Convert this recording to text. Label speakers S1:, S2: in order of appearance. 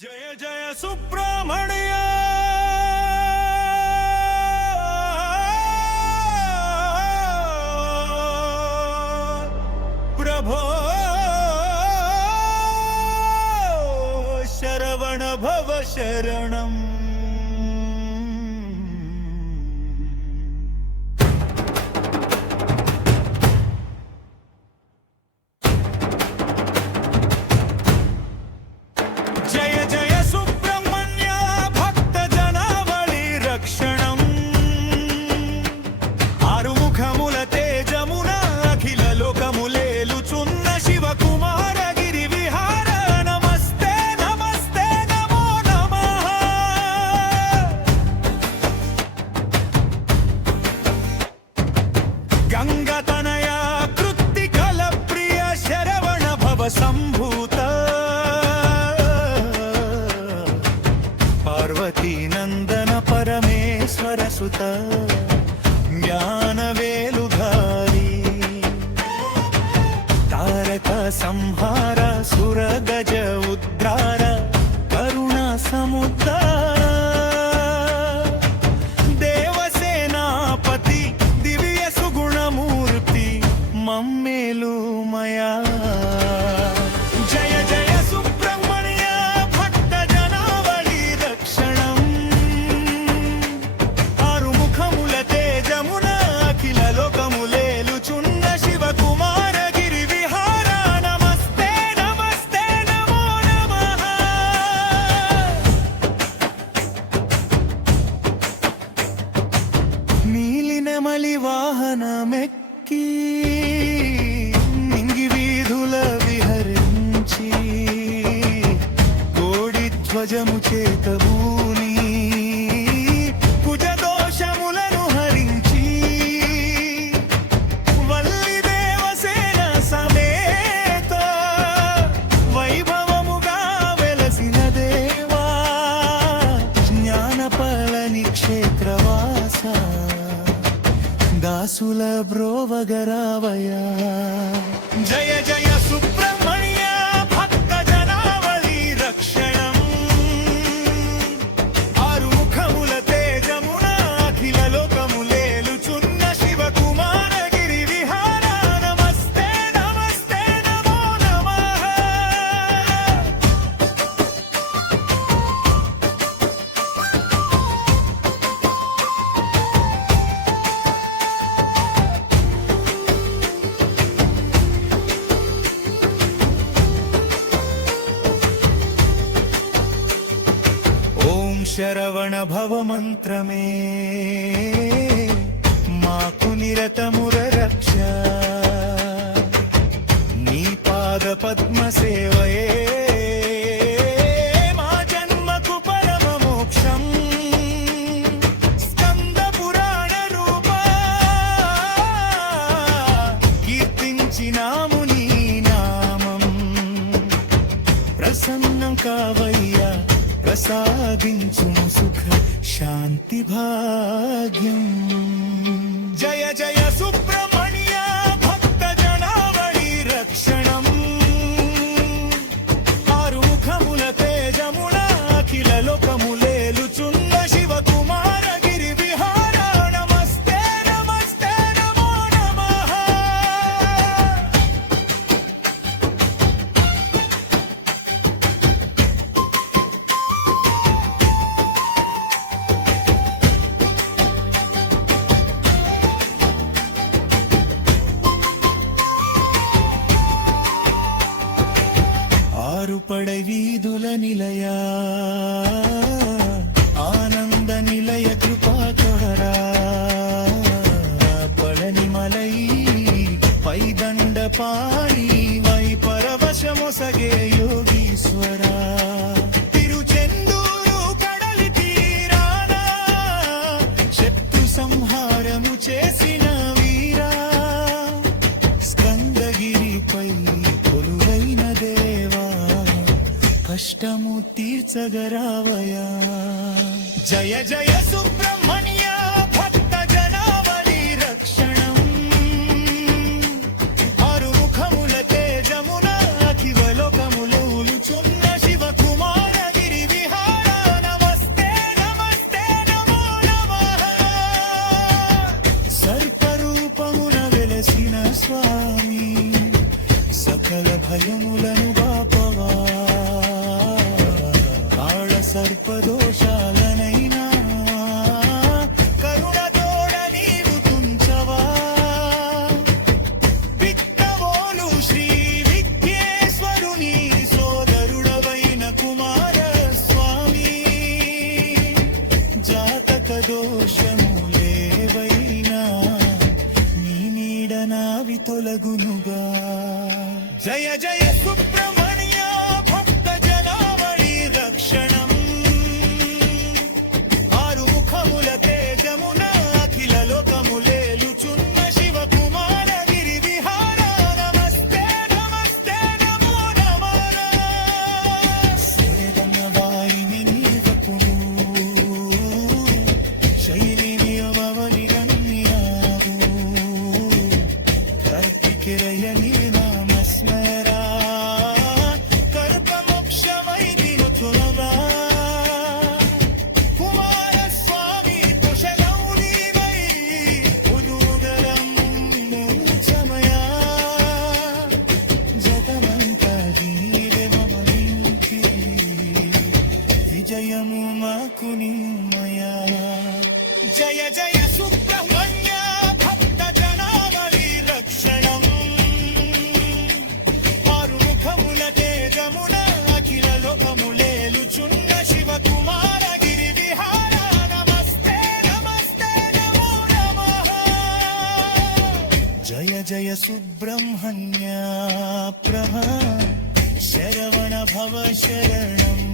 S1: జయ జయ సుబ్రహ్మణ్య ప్రభో శరవణ భవ శరణం సంభూత. పార్వతీ నందన పరమేశ్వర సుత. జ్ఞాన తారక సంహార సురగ వాహనమెక్కి నింగి వీధుల విహరించి కోడి ధ్వజము చేతము దాసుల బ్రోవగరావయా జయ జయ శరవణ భవ మంత్రమే. మాకు నిరతముర రక్ష. నీ పాద పద్మ సేవయే ప్రసాదించుము సుఖ శాంతి భాగ్యం. జయ జయ సుబ్రహ్మణ్య భక్త జనావళి రక్షణం. ఆరుముఖముల తేజముల ఆరు వీధుల నిలయ ఆనంద నిలయ కృపాకరా పళని మలై పైదండ పాడి వై పరవశమొసగే యోగీశ్వరా. తిరుచెందూరు కడలి తీరానా శత్రు సంహారము చేసిన వీరా. స్కందగిరిపై కొలువైన దేవ కష్టము తీర్చగరావయా జయ జయ సుబ్రహ్మణ్య భక్త జనావళి రక్షణం. ఆరుముఖముల తేజమున అఖివలోకములూలుచున్న శివ కుమారగిరి విహార నమస్తే నమస్తే నమో నమః. సర్పరూపమున వెలసిన స్వామి సకల భయములను గిరి సర్పదోషాలనైనా కరుణతోడ నీవు తుంచవా? విత్తవోలు శ్రీ విఘ్నేశ్వరుని సోదరుడవైన కుమార స్వామి జాతక దోషములేవైనా నీ నీడ నావి తొలగునుగా. జయ జయ మాకు నిమ్మయా జయ జయ సుబ్రహ్మణ్య భక్త జనావళి రక్షణం. ఆరుముఖముల తేజమున అఖిల లోకములేలుచున్న శివ కుమార గిరి విహార. నమస్తే నమస్తే నమో నమః. జయ జయ సుబ్రహ్మణ్య ప్రభ. శరవణ భవ శరణం.